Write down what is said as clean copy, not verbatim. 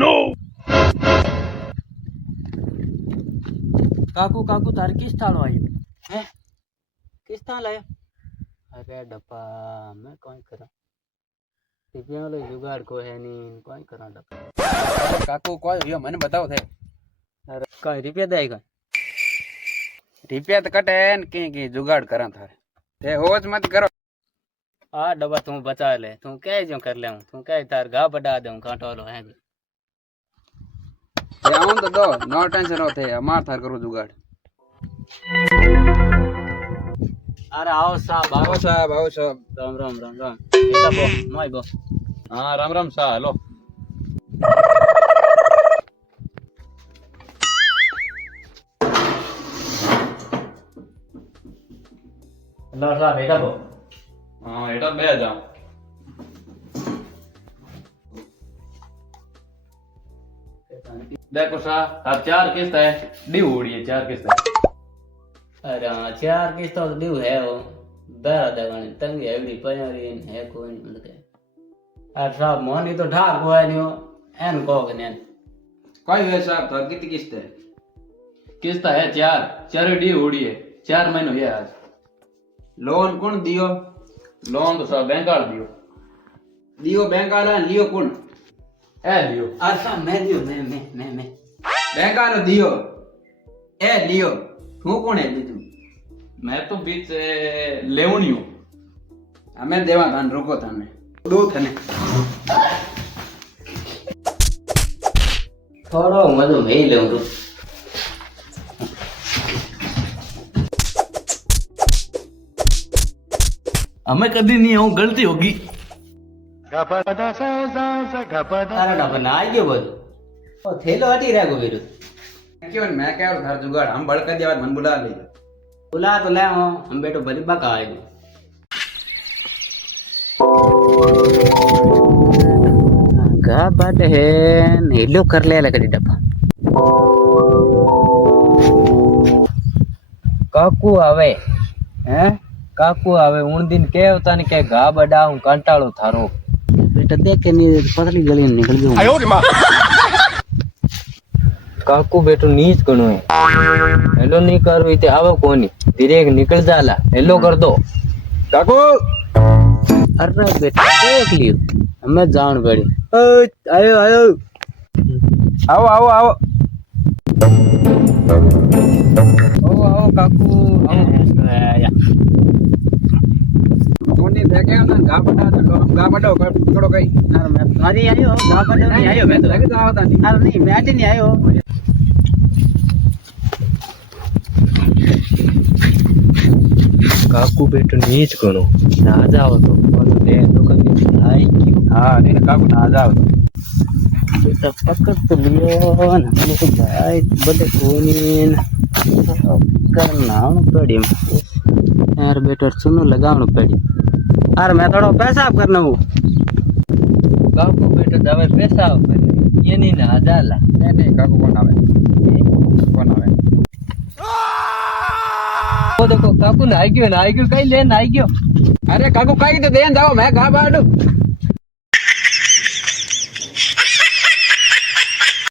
No. काकू काकू तार किस थालो आयो है किस थाल आयो अरे डप्पा मैं कोई करा टिपिया वाले जुगाड़ को है नहीं कोई करा डप्पा काकू कोई यो मने बताओ थे अरे कोई रुपया देगा रुपया तो कटे है की जुगाड़ करा थारे ते होज मत करो आ डब्बा तू बचा ले तू कह जो कर ले तू कह तार गा बढ़ा दूं कांटो वालो है ते आऊं तो दो नो टेंशन होते मार थार करो जुगाड़ अरे आओ साहब आओ साहब राम राम राम राम बेटा बो मोय बो हाँ राम राम शाह हेलो। लो साहब बेटा बो हाँ एटा बे जाओ। देखो शाह अब 4 किस्त है डी उड़ी है 4 किस्त है। अरे हाँ 4 किस्त तो दू है वो बेरा देवानी तंगी एवडी पयारी है कोई नहीं मतलब अरे साहब मोनी तो ढाक हुआ नहीं हो एन को ने कोई वे साहब थार कितनी किस्त है किस्त है 4 डी उड़ी है 4 महीनों है आज। लोन कौन दियो लोन तो सब बैंक वाला दियो बैंक वाला लियो कौन ए लियो। अरे साहब मैं दियो मैं बैंक वाला दियो ए लियो तू कौन है तू मैं तो बीच लेवनी हूँ। हमें देवा थान रुको थाने दो थाने थोड़ो मजो में ही ले तो हमें कभी नहीं हूँ गलती होगी। अरे ना बना आई गयो बोल ओ थेलो हटी रह गो बेरो क्यों मैं क्या थार जुगाड़ हम बड़का देवा मन बुला ले बुला तो ले हम बेटो बड़ी बका आएगो गा बात है नीलो कर ले लकड़ी डब्बा काकू आवे हैं काकू आवे उन दिन केवता ने के गा बड़ा हूं कांटाळो थारो बेटा देख के नहीं पतली गली निकल गयो आयो रे मां काकू बेटो नीच गणो है हेलो नहीं करो इते आवे कोनी धीरे निकल जाला हेलो कर दो काकू अरे बेटा देख लियो हमें जान पड़ी आयो आयो आओ आओ आओ आओ काकू आओ कोनी देखे ना गा बड़ा तो हम गा बड़ा करो कई अरे मैं तुम्हारी आयो गा बड़ा नहीं आयो मैं तो लगे जाओ तानी अरे नहीं मैं नहीं आयो काकू बेटो नीच गणो ना जाओ तो बोलो दे दुकान में आई क्यों हां ने काकू ना जाओ बेटा पकड़ तो लियो ना तो भाई बड़े कोनी करना पड़ी यार बेटा सुनो लगावनो पड़ी यार मैं थोड़ा पैसा करना हूं काकू बेटा जावे पैसा ये नहीं ना जाला नहीं काकू कौन आवे वो देखो काकू ना आई गयो कहीं ले ना आई गयो अरे काकू कई तो देन जाओ मैं गा बाडू